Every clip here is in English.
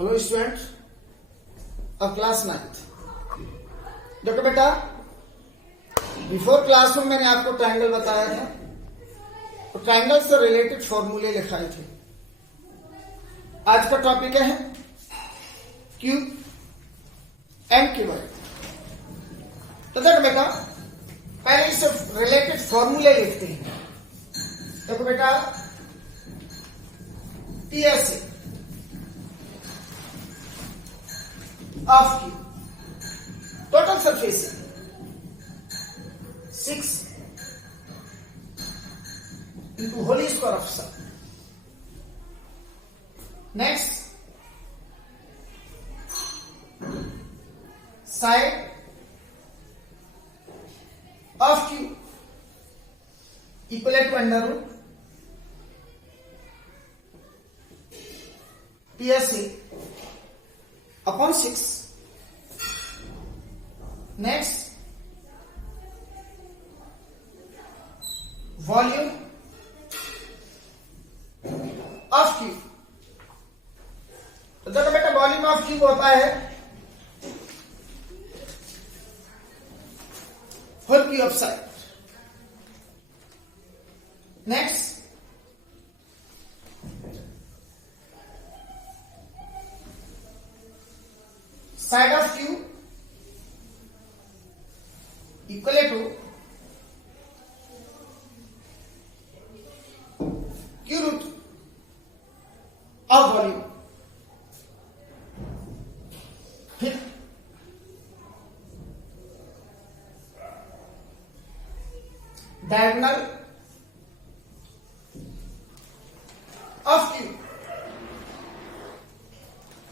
Hello students of class 9th। देखो बेटा, before class में मैंने आपको ट्रायंगल बताया था, तो ट्रायंगल से रिलेटेड फॉर्मूले लिखाए थे। आज का टॉपिक है क्यूब एंड क्यूबॉइड। तो देखो बेटा, पहले इससे रिलेटेड फॉर्मूले लिखते हैं। देखो बेटा, TSA of Q, total surface 6 into whole square of sun. Next, side of Q equal to under root PSA upon 6. Next, volume of Q। तो देखो बेटा, वॉल्यूम ऑफ क्यूब होता है whole cube of side. Next, side of cube equal to Q root of volume। फिर diagonal of Q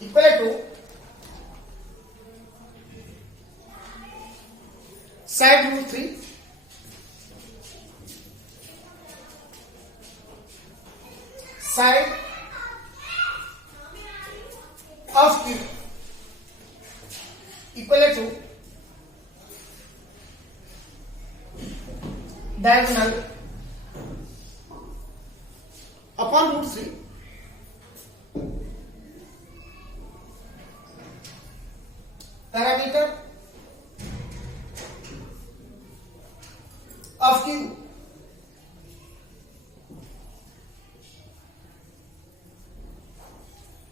equal to side root 3 side of Q equal to diagonal upon root 3 parameter of Q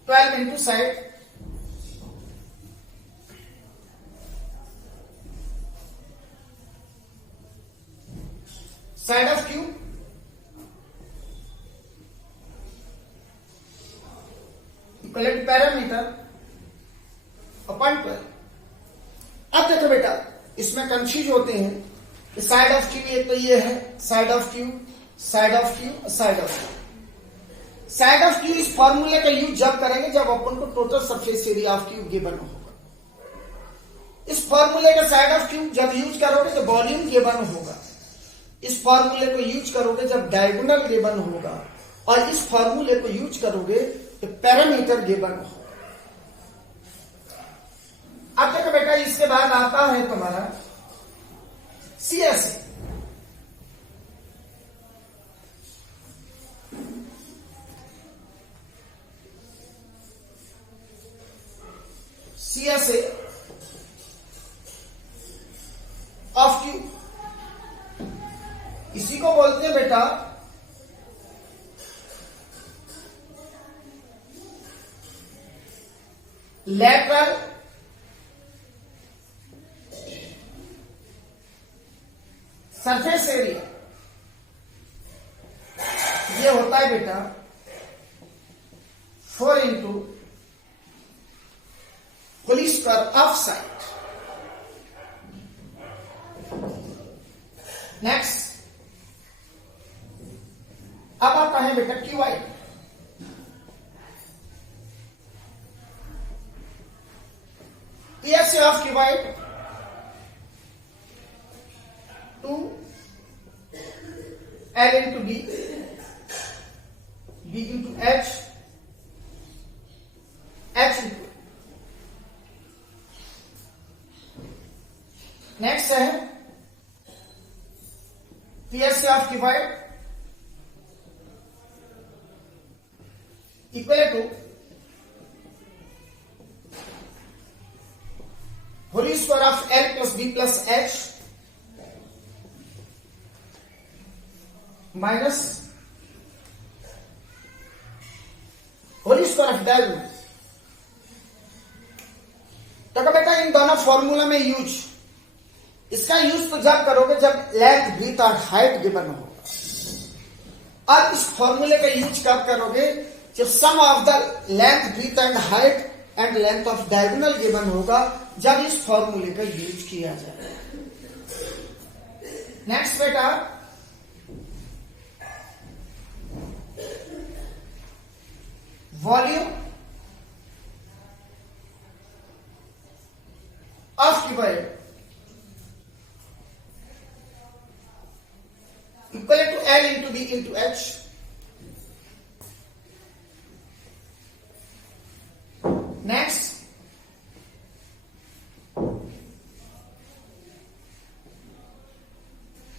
(12 into side of Q equal to parameter upon 12। अब देखो बेटा, इसमें confuse होते हैं। Side of Q एक तो ये है side of Q, side of Q, side of Q. Side of Q इस फॉर्मूले का यूज जब करेंगे जब अपन को total surface area of Q given होगा। इस फॉर्मूले का साइड ऑफ क्यू जब यूज करोगे तो वॉल्यूम गिवन होगा। इस फॉर्मूले को यूज करोगे जब डायगोनल गिवन होगा, और इस फॉर्मूले को यूज करोगे तो पैरामीटर गिवन होगा। अब देखो बेटा, इसके बाद आता है तुम्हारा CSA। CSA ऑफ क्यू, इसी को बोलते हैं बेटा लैटरल सरफेस एरिया। ये होता है बेटा 4 into whole square of side. Next, अब आता है बेटा QI. PSA of QI 2 L into B, B into H, H into। Next है PSA of cuboid equal to square of L plus B plus H minus whole square of diagonal. तो बेटा इन दोनों formula में use, इसका use तो जब करोगे जब लेंथ ब्रीथ और हाइट गिवन होगा। और इस फॉर्मूले का यूज कब करोगे? जब sum of the length breadth and height and length of diagonal given होगा, जब इस फॉर्मूले का यूज किया जाए। नेक्स्ट बेटा volume of cuboid equal to L into B into H। Next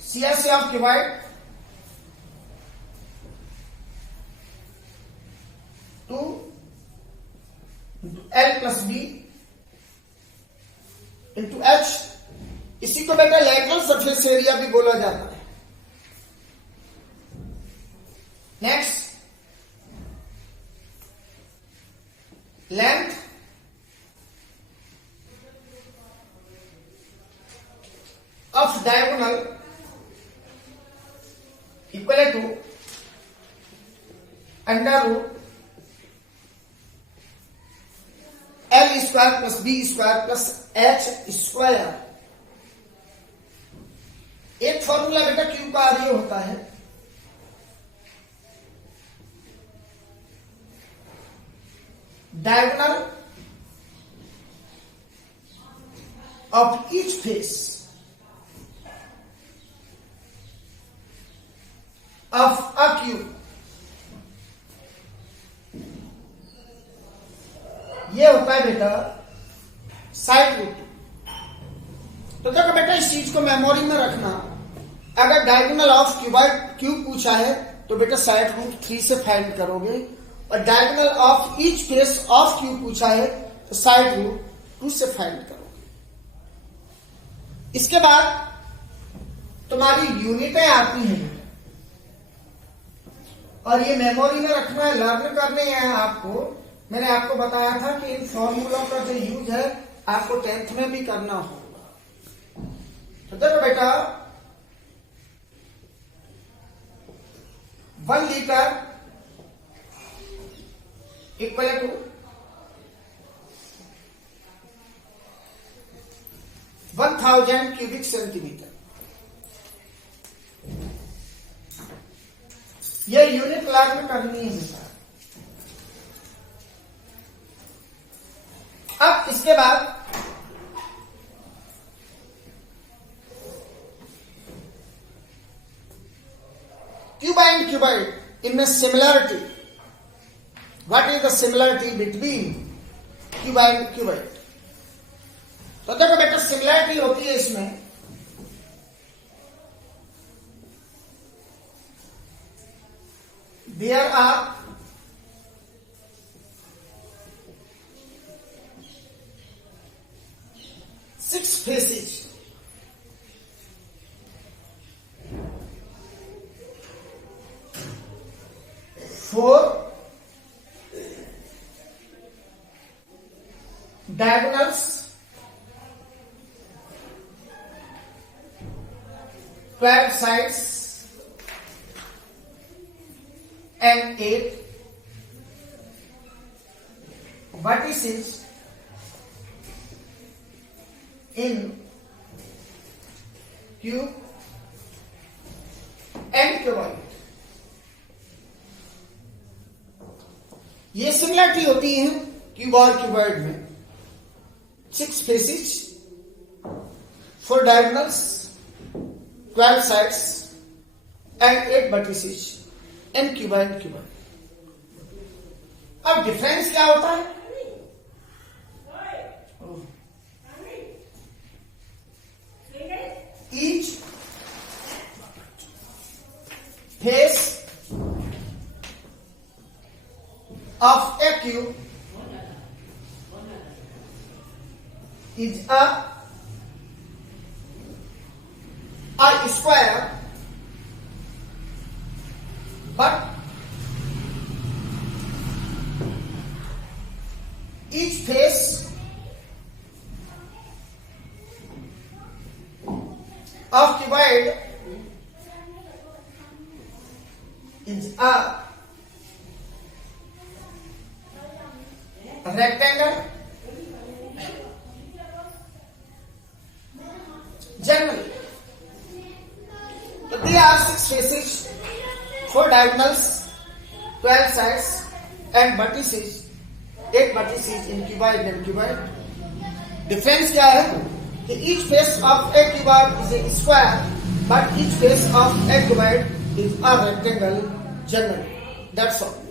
CRC of cuboid 2 into L plus B into H। इसी को बेटा लैटरल सरफेस एरिया भी बोला जाता है। Next length of diagonal equal to under root L square plus B square plus H square. एक formula बेटा Q का ये होता है diagonal of each face of a cube। ये होता है बेटा साइड रूट। तो देखो बेटा इस चीज को मेमोरी में रखना। अगर डायगोनल ऑफ क्यूब पूछा है तो बेटा साइड रूट 3 से फाइंड करोगे, और diagonal of each face of cube पूछा है तो साइड रूट 2 से फाइंड करोगे। इसके बाद तुम्हारी यूनिटें आती हैं और ये मेमोरी में रखना है, लर्न करने हैं आपको। मैंने आपको बताया था कि इन फॉर्मूलों का जो यूज है आपको 10th में भी करना होगा। तो देखो बेटा 1 litre equal to 1000 cubic centimetre. यह यूनिट लर्न करनी है। अब इसके बाद क्यूब एंड क्यूबॉइड इनमें similarity. What is the similarity between cube and cuboid? तो देखो बेटा सिमिलरिटी होती है इसमें there are six faces, four diagonals, 12 sides and 8 vertices in cube and cuboid। ये सिमिलरिटी होती है क्यूब और क्यूबॉइड में। 6 faces, 4 diagonals, 12 sides and 8 vertices in cube and cuboid। अब डिफरेंस क्या होता है? Each face of a cube is a are square, but each face of cuboid is a rectangle. Generally, there are 6 faces, 4 diagonals, 12 sides, and vertices, 8 vertices in cuboid and cuboid. Difference क्या है कि each face of a cuboid is a square, but each face of a cuboid is a rectangle generally. That's all.